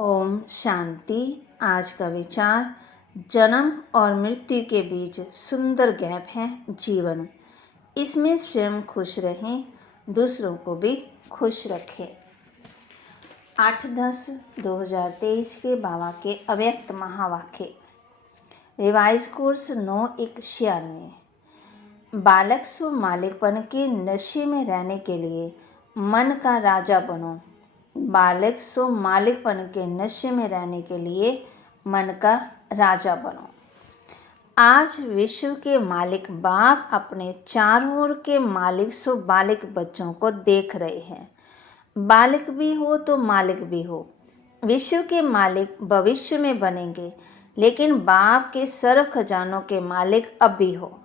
ओम शांति। आज का विचार, जन्म और मृत्यु के बीच सुंदर गैप है जीवन। इसमें स्वयं खुश रहें, दूसरों को भी खुश रखें। 8/10/2023 के बाबा के अव्यक्त महावाक्य। Revise course 9/1/96। बालक सो मालिकपन के नशे में रहने के लिए मन का राजा बनो। बालक सो मालिकपन के नशे में रहने के लिए मन का राजा बनो। आज विश्व के मालिक बाप अपने चारों ओर के मालिक सो बालिक बच्चों को देख रहे हैं। बालक भी हो तो मालिक भी हो। विश्व के मालिक भविष्य में बनेंगे, लेकिन बाप के सर्व खजानों के मालिक अब भी हो।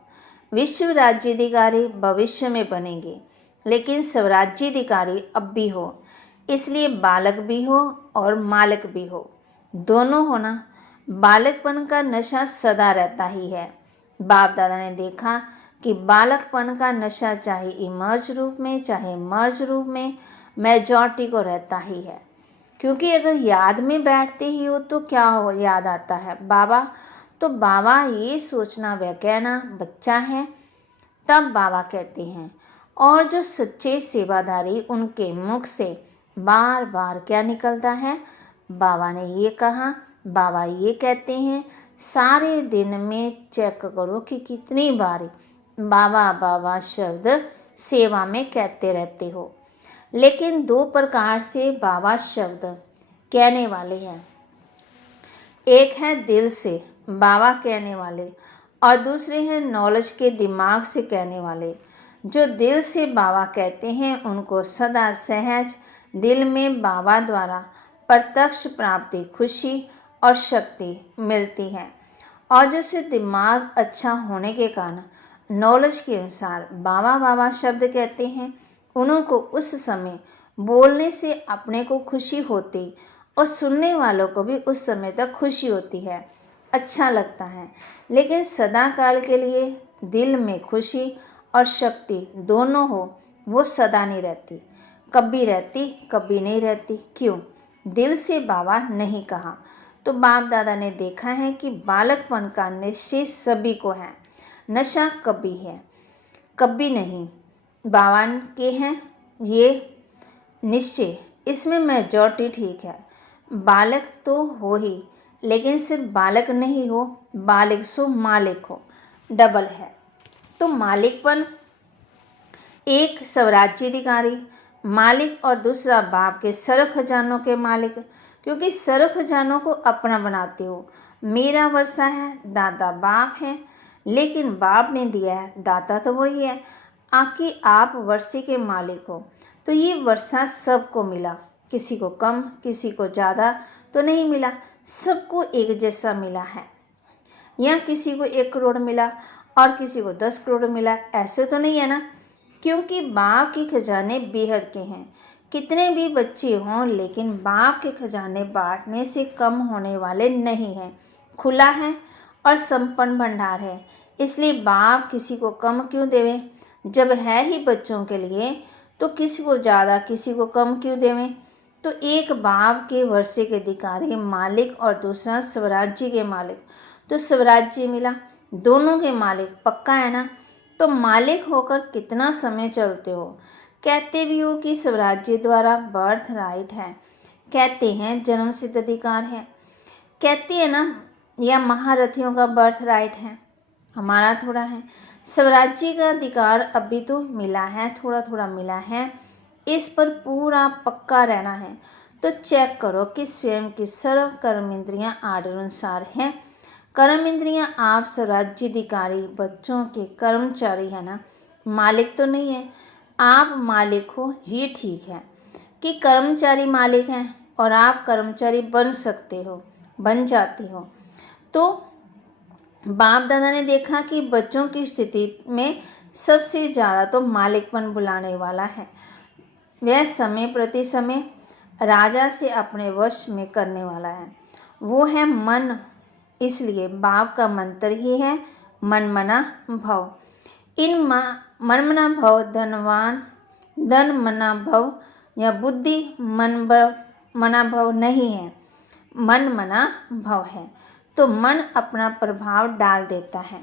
विश्व राज्याधिकारी भविष्य में बनेंगे, लेकिन स्वराज्याधिकारी अब भी हो। इसलिए बालक भी हो और मालिक भी हो, दोनों होना। बालकपन का नशा सदा रहता ही है। बाप दादा ने देखा कि बालकपन का नशा चाहे इमर्ज रूप में चाहे मर्ज रूप में मेजॉरिटी को रहता ही है। क्योंकि अगर याद में बैठते ही हो तो क्या हो, याद आता है बाबा। तो बाबा ये सोचना वह कहना बच्चा है, तब बाबा कहते हैं। और जो सच्चे सेवादारी, उनके मुख से बार बार क्या निकलता है, बाबा ने ये कहा। बाबा ये कहते हैं, सारे दिन में चेक करो कि कितनी बार बाबा बाबा शब्द सेवा में कहते रहते हो। लेकिन दो प्रकार से बाबा शब्द कहने वाले हैं। एक है दिल से बाबा कहने वाले, और दूसरे हैं नॉलेज के दिमाग से कहने वाले। जो दिल से बाबा कहते हैं, उनको सदा सहज दिल में बाबा द्वारा प्रत्यक्ष प्राप्ति, खुशी और शक्ति मिलती है। और जैसे दिमाग अच्छा होने के कारण नॉलेज के अनुसार बाबा बाबा शब्द कहते हैं, उनको उस समय बोलने से अपने को खुशी होती और सुनने वालों को भी उस समय तक खुशी होती है, अच्छा लगता है। लेकिन सदा काल के लिए दिल में खुशी और शक्ति दोनों हो, वो सदा नहीं रहती। कभी रहती कभी नहीं रहती। क्यों? दिल से बाबा नहीं कहा। तो बाप दादा ने देखा है कि बालकपन का निश्चय सभी को है, नशा कभी है कभी नहीं। बाबा के हैं ये निश्चय, इसमें मेजॉरिटी ठीक है। बालक तो हो ही, लेकिन सिर्फ बालक नहीं हो, बालिक सो मालिक हो, डबल है। तो मालिकपन, एक स्वराज्याधिकारी मालिक और दूसरा बाप के सर्व खजानों के मालिक। क्योंकि सर्व खजानों को अपना बनाते हो। मेरा वर्षा है, दाता बाप है, लेकिन बाप ने दिया है, दाता तो वही है। आकि आप वर्षे के मालिक हो, तो ये वर्षा सबको मिला, किसी को कम किसी को ज़्यादा तो नहीं मिला, सबको एक जैसा मिला है। या किसी को 1 करोड़ मिला और किसी को 10 करोड़ मिला, ऐसे तो नहीं है ना। क्योंकि बाप के खजाने बेहद के हैं। कितने भी बच्चे हों, लेकिन बाप के खजाने बांटने से कम होने वाले नहीं हैं। खुला है और संपन्न भंडार है। इसलिए बाप किसी को कम क्यों देवे, जब है ही बच्चों के लिए, तो किसी को ज़्यादा किसी को कम क्यों देवें। तो एक बाप के वर्षे के अधिकारी मालिक और दूसरा स्वराज्य के मालिक। तो स्वराज्य मिला, दोनों के मालिक पक्का है ना। तो मालिक होकर कितना समय चलते हो। कहते भी हो कि स्वराज्य द्वारा बर्थ राइट है, कहते हैं जन्म सिद्ध अधिकार है, कहते हैं ना, या महारथियों का बर्थ राइट है, हमारा थोड़ा है। स्वराज्य का अधिकार अभी तो मिला है, थोड़ा थोड़ा मिला है, इस पर पूरा पक्का रहना है। तो चेक करो कि स्वयं की सर्व कर्म इंद्रियां आर्डर अनुसार हैं। कर्म इंद्रियां आप स्वराज्याधिकारी बच्चों के कर्मचारी है ना, मालिक तो नहीं है। आप मालिक हो, ये ठीक है कि कर्मचारी मालिक हैं और आप कर्मचारी बन सकते हो, बन जाती हो। तो बाप दादा ने देखा कि बच्चों की स्थिति में सबसे ज़्यादा तो मालिकपन बुलाने वाला है। वह समय प्रति समय राजा से अपने वश में करने वाला है, वो है मन। इसलिए बाप का मंत्र ही है मनमना भव। इन मनमना भव धनवान धन मना भव या बुद्धि मन मना भव नहीं है। मन मना भव है, तो मन अपना प्रभाव डाल देता है,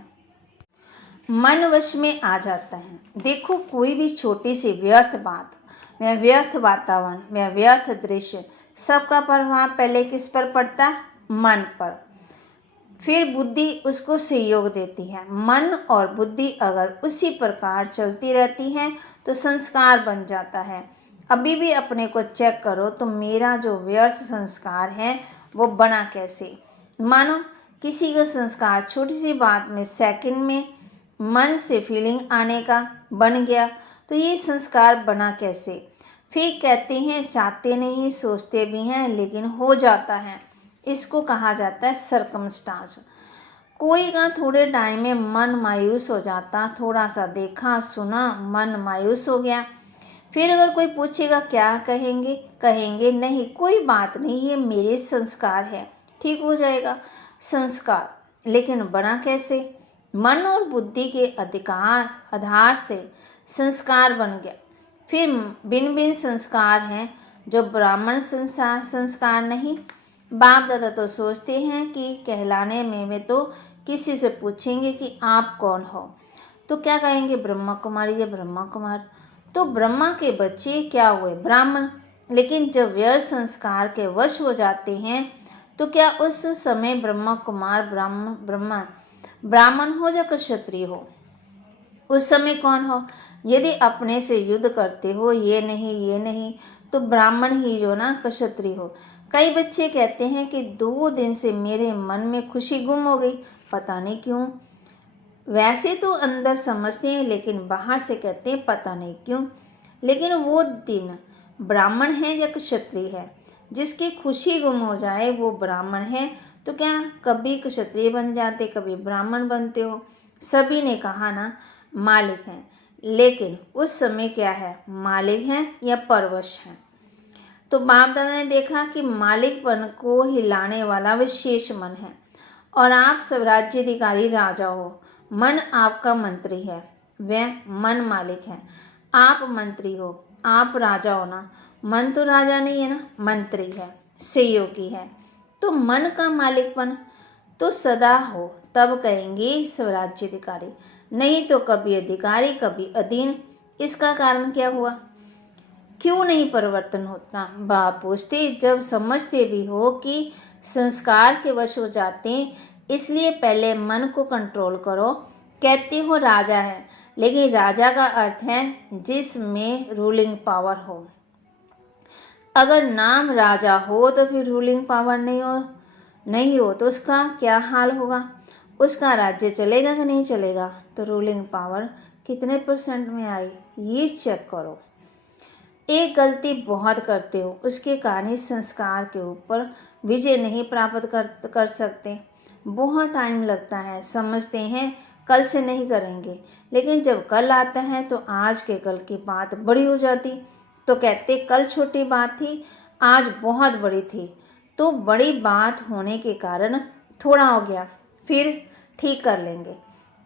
मन वश में आ जाता है। देखो, कोई भी छोटी सी व्यर्थ बात, वह व्यर्थ वातावरण, वह व्यर्थ दृश्य, सबका प्रभाव पहले किस पर पड़ता है? मन पर। फिर बुद्धि उसको सहयोग देती है। मन और बुद्धि अगर उसी प्रकार चलती रहती हैं तो संस्कार बन जाता है। अभी भी अपने को चेक करो तो मेरा जो व्यर्थ संस्कार है वो बना कैसे। मानो किसी का संस्कार छोटी सी बात में सेकंड में मन से फीलिंग आने का बन गया, तो ये संस्कार बना कैसे। फिर कहते हैं चाहते नहीं, सोचते भी हैं, लेकिन हो जाता है। इसको कहा जाता है सर्कमस्टांस। कोई का थोड़े टाइम में मन मायूस हो जाता, थोड़ा सा देखा सुना मन मायूस हो गया। फिर अगर कोई पूछेगा क्या कहेंगे, कहेंगे नहीं कोई बात नहीं, ये मेरे संस्कार है, ठीक हो जाएगा। संस्कार लेकिन बना कैसे? मन और बुद्धि के आधार से संस्कार बन गया। फिर भिन्न भिन्न संस्कार हैं जो ब्राह्मण संस्कार नहीं। बाप दादा तो सोचते हैं कि कहलाने में तो किसी से पूछेंगे कि आप कौन हो, तो क्या कहेंगे? ब्रह्मा कुमारी या ब्रह्मा कुमार। तो ब्रह्मा के बच्चे क्या हुए? ब्राह्मण। लेकिन जब व्यर्थ संस्कार के वश हो जाते हैं तो क्या उस समय ब्रह्मा कुमार ब्राह्मण हो या क्षत्रिय हो? उस समय कौन हो? यदि अपने से युद्ध करते हो, ये नहीं, तो ब्राह्मण ही जो ना, क्षत्रिय हो। कई बच्चे कहते हैं कि 2 दिन से मेरे मन में खुशी गुम हो गई, पता नहीं क्यों। वैसे तो अंदर समझते हैं लेकिन बाहर से कहते हैं पता नहीं क्यों। लेकिन वो दिन ब्राह्मण है या क्षत्रिय है? जिसकी खुशी गुम हो जाए वो ब्राह्मण है, तो क्या कभी क्षत्रिय बन जाते, कभी ब्राह्मण बनते हो? सभी ने कहा ना मालिक हैं, लेकिन उस समय क्या है, मालिक हैं या परवश हैं? तो बाप दादा ने देखा कि मालिकपन को हिलाने वाला विशेष मन है, और आप सब राज्याधिकारी राजा हो। मन आपका मंत्री है, वह मन मालिक है। आप मंत्री हो, आप राजा हो ना, मन तो राजा नहीं है ना, मंत्री है, सहयोगी है। तो मन का मालिकपन तो सदा हो, तब कहेंगे स्वराज्याधिकारी, नहीं तो कभी अधिकारी कभी अधीन। इसका कारण क्या हुआ? क्यों नहीं परिवर्तन होता? बाप पूछते, जब समझते भी हो कि संस्कार के वश हो जाते, इसलिए पहले मन को कंट्रोल करो। कहते हो राजा है, लेकिन राजा का अर्थ है जिसमें रूलिंग पावर हो। अगर नाम राजा हो तो फिर रूलिंग पावर नहीं हो तो उसका क्या हाल होगा? उसका राज्य चलेगा कि नहीं चलेगा? तो रूलिंग पावर कितने % में आई, ये चेक करो। एक गलती बहुत करते हो, उसके कारण ही संस्कार के ऊपर विजय नहीं प्राप्त कर सकते। बहुत टाइम लगता है, समझते हैं कल से नहीं करेंगे, लेकिन जब कल आता है तो आज के कल की बात बड़ी हो जाती। तो कहते कल छोटी बात थी, आज बहुत बड़ी थी। तो बड़ी बात होने के कारण थोड़ा हो गया, फिर ठीक कर लेंगे।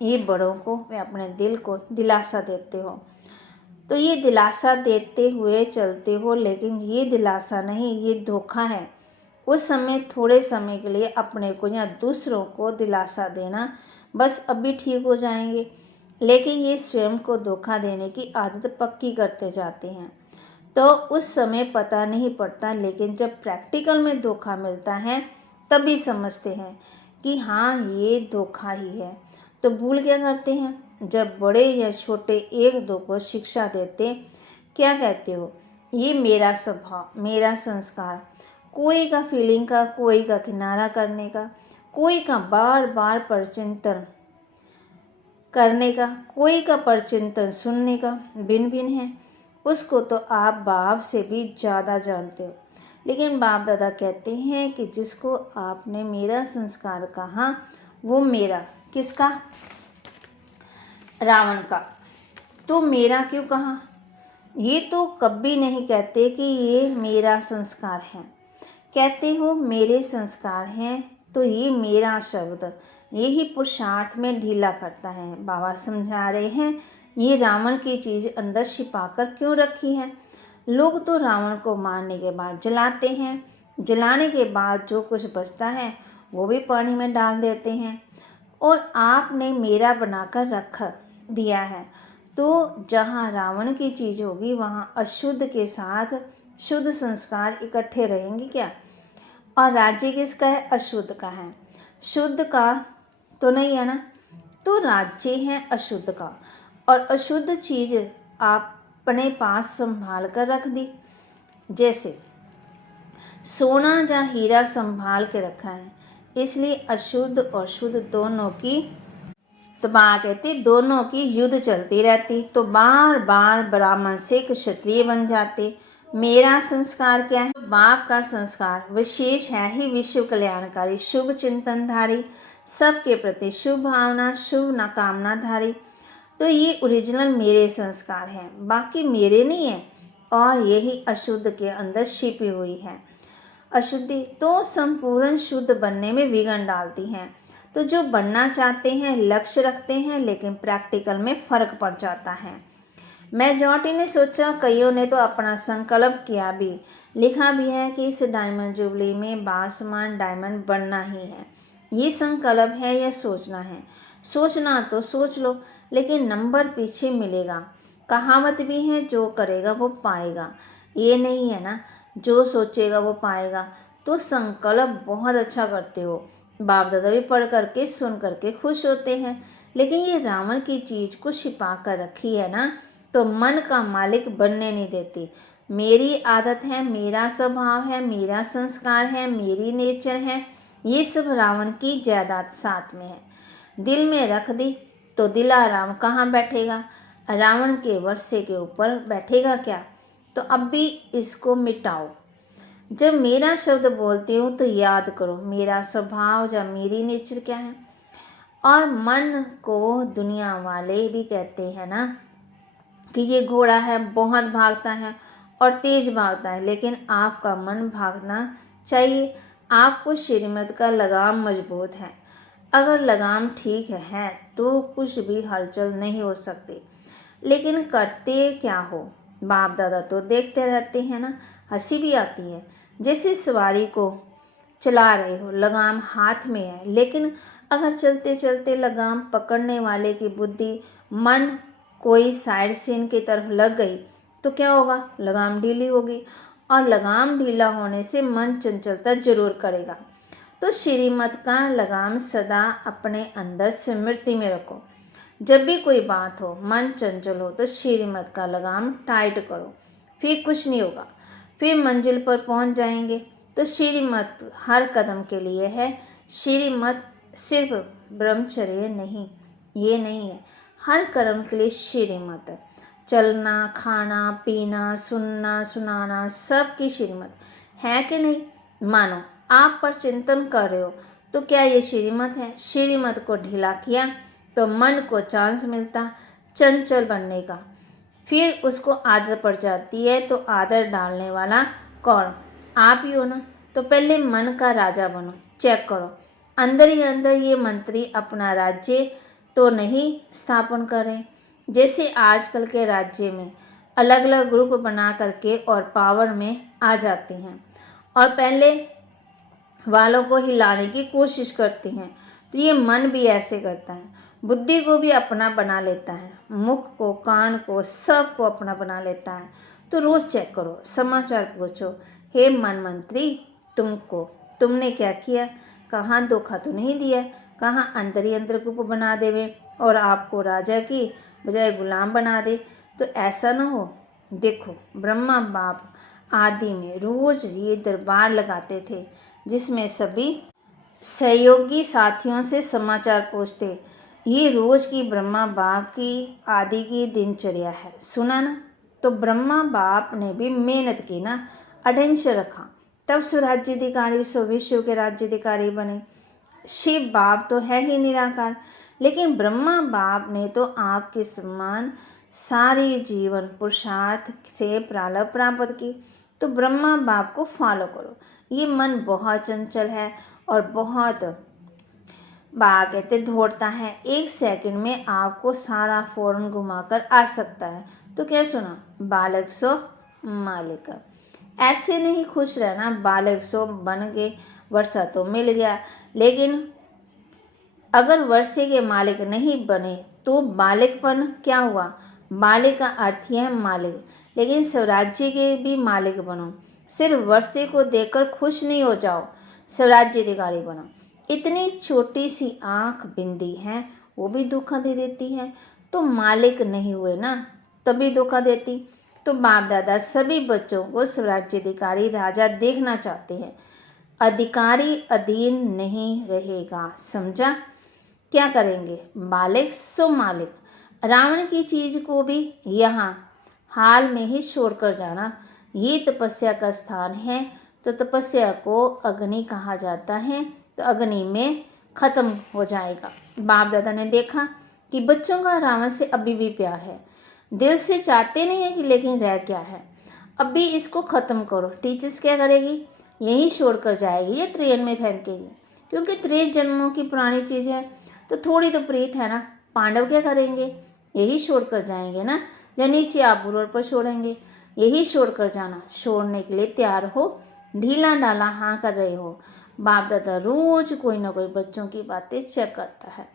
ये बड़ों को वे अपने दिल को दिलासा देते हो, तो ये दिलासा देते हुए चलते हो, लेकिन ये दिलासा नहीं, ये धोखा है। उस समय थोड़े समय के लिए अपने को या दूसरों को दिलासा देना, बस अभी ठीक हो जाएंगे, लेकिन ये स्वयं को धोखा देने की आदत पक्की करते जाते हैं। तो उस समय पता नहीं पड़ता, लेकिन जब प्रैक्टिकल में धोखा मिलता है तभी समझते हैं कि हाँ ये धोखा ही है। तो भूल क्या करते हैं? जब बड़े या छोटे एक दो को शिक्षा देते, क्या कहते हो? ये मेरा स्वभाव, मेरा संस्कार। कोई का फीलिंग का, कोई का किनारा करने का, कोई का बार बार परचिंतन करने का, कोई का परचिंतन सुनने का भिन्न भिन्न है। उसको तो आप बाप से भी ज़्यादा जानते हो, लेकिन बाप दादा कहते हैं कि जिसको आपने मेरा संस्कार कहा वो मेरा, किसका? रावण का। तो मेरा क्यों कहा? ये तो कभी नहीं कहते कि ये मेरा संस्कार है, कहते हो मेरे संस्कार हैं। तो ये मेरा शब्द यही पुरुषार्थ में ढीला करता है। बाबा समझा रहे हैं ये रावण की चीज़ अंदर छिपा कर क्यों रखी है। लोग तो रावण को मारने के बाद जलाते हैं, जलाने के बाद जो कुछ बचता है वो भी पानी में डाल देते हैं और आपने मेरा बनाकर रख दिया है। तो जहाँ रावण की चीज़ होगी वहाँ अशुद्ध के साथ शुद्ध संस्कार इकट्ठे रहेंगे क्या? और राज्य किसका है? अशुद्ध का है, शुद्ध का तो नहीं है ना। तो राज्य है अशुद्ध का और अशुद्ध चीज़ आपने पास संभाल कर रख दी। जैसे सोना या हीरा संभाल के रखा है, इसलिए अशुद्ध और शुद्ध दोनों की तो माँ कहती दोनों की युद्ध चलती रहती। तो बार बार ब्राह्मण से क्षत्रिय बन जाते। मेरा संस्कार क्या है? बाप का संस्कार विशेष है ही विश्व कल्याणकारी, शुभ चिंतनधारी, सबके प्रति शुभ भावना, शुभ न कामनाधारी। तो ये ओरिजिनल मेरे संस्कार हैं, बाकी मेरे नहीं है। और यही अशुद्ध के अंदर छिपी हुई है। अशुद्धि तो संपूर्ण शुद्ध बनने में विघ्न डालती हैं। तो जो बनना चाहते हैं, लक्ष्य रखते हैं, लेकिन प्रैक्टिकल में फ़र्क पड़ जाता है। मेजॉरिटी ने सोचा, कईयों ने तो अपना संकल्प किया भी, लिखा भी है कि इस डायमंड जुबली में बासमान डायमंड बनना ही है। ये संकल्प है या सोचना है? सोचना तो सोच लो, लेकिन नंबर पीछे मिलेगा। कहावत भी है, जो करेगा वो पाएगा। ये नहीं है ना, जो सोचेगा वो पाएगा। तो संकल्प बहुत अच्छा करते हो, बाप दादा भी पढ़ करके सुन करके खुश होते हैं। लेकिन ये रावण की चीज़ को छिपा कर रखी है ना, तो मन का मालिक बनने नहीं देती। मेरी आदत है, मेरा स्वभाव है, मेरा संस्कार है, मेरी नेचर है, ये सब रावण की जायदाद साथ में है। दिल में रख दी तो दिलाराम कहाँ बैठेगा? रावण के वर्षे के ऊपर बैठेगा क्या? तो अब भी इसको मिटाओ। जब मेरा शब्द बोलते हो तो याद करो मेरा स्वभाव या मेरी नेचर क्या है। और मन को दुनिया वाले भी कहते हैं ना कि ये घोड़ा है, बहुत भागता है और तेज भागता है, लेकिन आपका मन भागना चाहिए। आपको श्रीमत का लगाम मजबूत है। अगर लगाम ठीक है तो कुछ भी हलचल नहीं हो सकती। लेकिन करते क्या हो? बाप दादा तो देखते रहते हैं ना, हंसी भी आती है। जैसे सवारी को चला रहे हो, लगाम हाथ में है, लेकिन अगर चलते चलते लगाम पकड़ने वाले की बुद्धि, मन कोई साइड सीन की तरफ लग गई तो क्या होगा? लगाम ढीली होगी और लगाम ढीला होने से मन चंचलता जरूर करेगा। तो श्रीमत का लगाम सदा अपने अंदर स्मृति में रखो। जब भी कोई बात हो, मन चंचल हो, तो श्रीमत का लगाम टाइट करो, फिर कुछ नहीं होगा, फिर मंजिल पर पहुंच जाएंगे। तो श्रीमत हर कदम के लिए है। श्रीमत सिर्फ ब्रह्मचर्य नहीं, ये नहीं है, हर कर्म के लिए श्रीमत है। चलना, खाना, पीना, सुनना, सुनाना, सब की श्रीमत है कि नहीं? मानो आप पर चिंतन कर रहे हो तो क्या ये श्रीमत है? श्रीमत को ढीला किया तो मन को चांस मिलता चंचल बनने का, फिर उसको आदत पड़ जाती है। तो आदत डालने वाला कौन? आप ही हो ना। तो पहले मन का राजा बनो, चेक करो अंदर ही अंदर ये मंत्री अपना राज्य तो नहीं स्थापन करें। जैसे आजकल के राज्य में अलग अलग ग्रुप बना करके और पावर में आ जाते हैं और पहले वालों को हिलाने की कोशिश करते हैं। तो ये मन भी ऐसे करता है, बुद्धि को भी अपना बना लेता है, मुख को, कान को, सब को अपना बना लेता है। तो रोज चेक करो, समाचार पूछो, हे मन मंत्री, तुमने क्या किया? कहाँ धोखा तो नहीं दिया? कहाँ अंदर ही अंदर ग्रुप बना देवे और आपको राजा की बजाय गुलाम बना दे? तो ऐसा ना हो। देखो ब्रह्मा बाप आदि में रोज ये दरबार लगाते थे, जिसमें सभी सहयोगी साथियों से समाचार पूछते। ये रोज की ब्रह्मा बाप की आदि की दिनचर्या है, सुना ना? तो ब्रह्मा बाप ने भी मेहनत की ना, अटेंशन रखा, तब स्वराज्याधिकारी सो विश्व के राज्याधिकारी बने। शिव बाप तो है ही निराकार, लेकिन ब्रह्मा बाप ने तो आपके समान सारे जीवन पुरुषार्थ से प्रारब्ध प्राप्त की। तो ब्रह्मा बाप को फॉलो करो। ये मन बहुत चंचल है और बहुत कहते दौड़ता है, एक सेकंड में आपको सारा फौरन घुमाकर आ सकता है। तो क्या सुना? बालक सो मालिक। ऐसे नहीं खुश रहना। बालक सो बन के वर्षा तो मिल गया, लेकिन अगर वर्षे के मालिक नहीं बने तो बालिकपन क्या हुआ? बालिक का अर्थ ही है मालिक, लेकिन स्वराज्य के भी मालिक बनो। सिर्फ वर्षे को देखकर खुश नहीं हो जाओ, स्वराज्य अधिकारी बनो। इतनी छोटी सी आंख बिंदी है, वो भी धोखा दे देती है, तो मालिक नहीं हुए ना, तभी धोखा देती। तो बाप दादा सभी बच्चों को स्वराज्य अधिकारी राजा देखना चाहते हैं। अधिकारी अधीन नहीं रहेगा, समझा? क्या करेंगे? बालिक सो मालिक। रावण की चीज को भी यहाँ हाल में ही छोड़कर जाना। ये तपस्या का स्थान है, तो तपस्या को अग्नि कहा जाता है, तो अग्नि में खत्म हो जाएगा। बाप दादा ने देखा कि बच्चों का रावण से अभी भी प्यार है, दिल से चाहते नहीं है कि, लेकिन रह क्या है, अभी इसको ख़त्म करो। टीचर्स क्या करेगी? यहीं छोड़कर जाएगी या ट्रेन में फेंकेगी, क्योंकि 3 जन्मों की पुरानी चीज़ है, तो थोड़ी तो प्रीत है ना। पांडव क्या करेंगे? यही छोड़कर जाएंगे ना, या नीचे आबू रोड पर छोड़ेंगे? यही छोड़कर जाना। छोड़ने के लिए तैयार हो, ढीला डाला हाँ कर रहे हो। बाप दादा रोज कोई ना कोई बच्चों की बातें चेक करता है।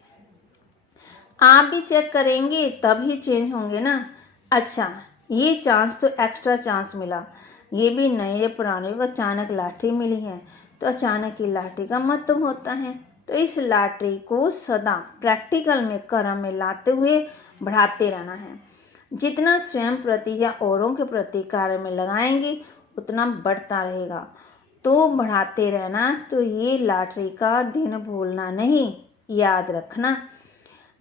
आप भी चेक करेंगे तब ही चेंज होंगे ना। अच्छा, ये चांस तो एक्स्ट्रा चांस मिला। ये भी नए पुराने को अचानक लॉटरी मिली है, तो अचानक की लॉटरी का मतलब होता है, तो इस लॉटरी को सदा प्रैक्टिकल में कर्म में लाते हुए बढ़ाते रहना है। जितना स्वयं प्रति या औरों के प्रति कार्य में लगाएंगे उतना बढ़ता रहेगा। तो बढ़ाते रहना। तो ये लॉटरी का दिन भूलना नहीं, याद रखना।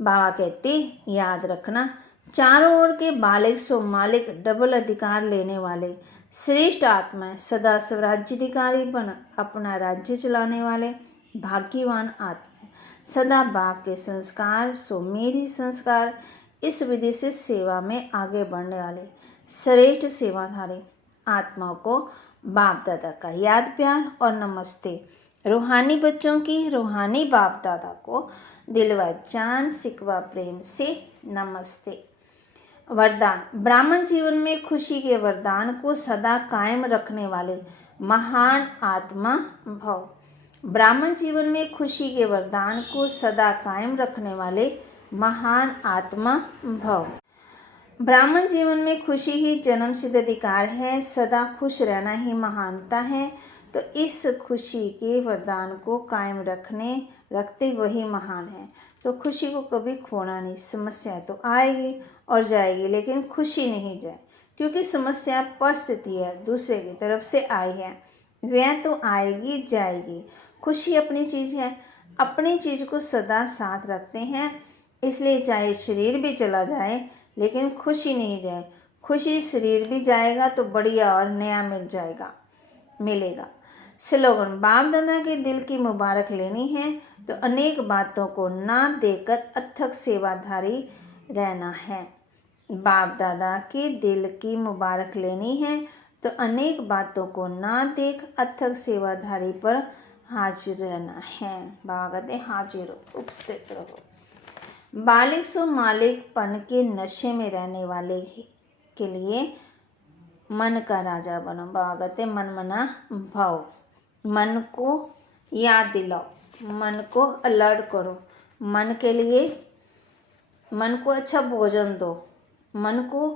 बाबा कहते याद रखना, चारों ओर के बालिक सो मालिक, डबल अधिकार लेने वाले श्रेष्ठ आत्माएं, सदा स्वराज्याधिकारी बन अपना राज्य चलाने वाले भाग्यवान आत्माएं, सदा बाप के संस्कार सो मेरी संस्कार, इस विधि से सेवा में आगे बढ़ने वाले श्रेष्ठ सेवाधारी आत्माओं को बाप दादा का याद प्यार और नमस्ते। रूहानी बच्चों की रूहानी बाप दादा को दिल व जान सिकवा प्रेम से नमस्ते। वरदान। ब्राह्मण जीवन में खुशी के वरदान को सदा कायम रखने वाले महान आत्मा भव। ब्राह्मण जीवन में खुशी के वरदान को सदा कायम रखने वाले महान आत्मा भव। ब्राह्मण जीवन में खुशी ही जन्म सिद्ध अधिकार है, सदा खुश रहना ही महानता है, तो इस खुशी के वरदान को कायम रखते वही महान है। तो खुशी को कभी खोना नहीं। समस्याएं तो आएगी और जाएगी, लेकिन खुशी नहीं जाए, क्योंकि समस्या परिस्थिति है, दूसरे की तरफ से आई है, वह तो आएगी जाएगी। खुशी अपनी चीज़ है, अपनी चीज़ को सदा साथ रखते हैं, इसलिए चाहे शरीर भी चला जाए लेकिन खुशी नहीं जाए। खुशी शरीर भी जाएगा तो बढ़िया और नया मिलेगा। स्लोगन। बाप दादा के दिल की मुबारक लेनी है तो अनेक बातों को ना देकर अथक सेवाधारी रहना है। बाप दादा के दिल की मुबारक लेनी है तो अनेक बातों को ना देख अथक सेवाधारी पर हाजिर रहना है। बाबा कहते हाजिर हो, उपस्थित रहो। बालिक सो मालिकपन के नशे में रहने वाले के लिए मन का राजा बनो। बाबा कहते मन मना भाव, मन को याद दिलाओ, मन को अलर्ट करो, मन के लिए मन को अच्छा भोजन दो, मन को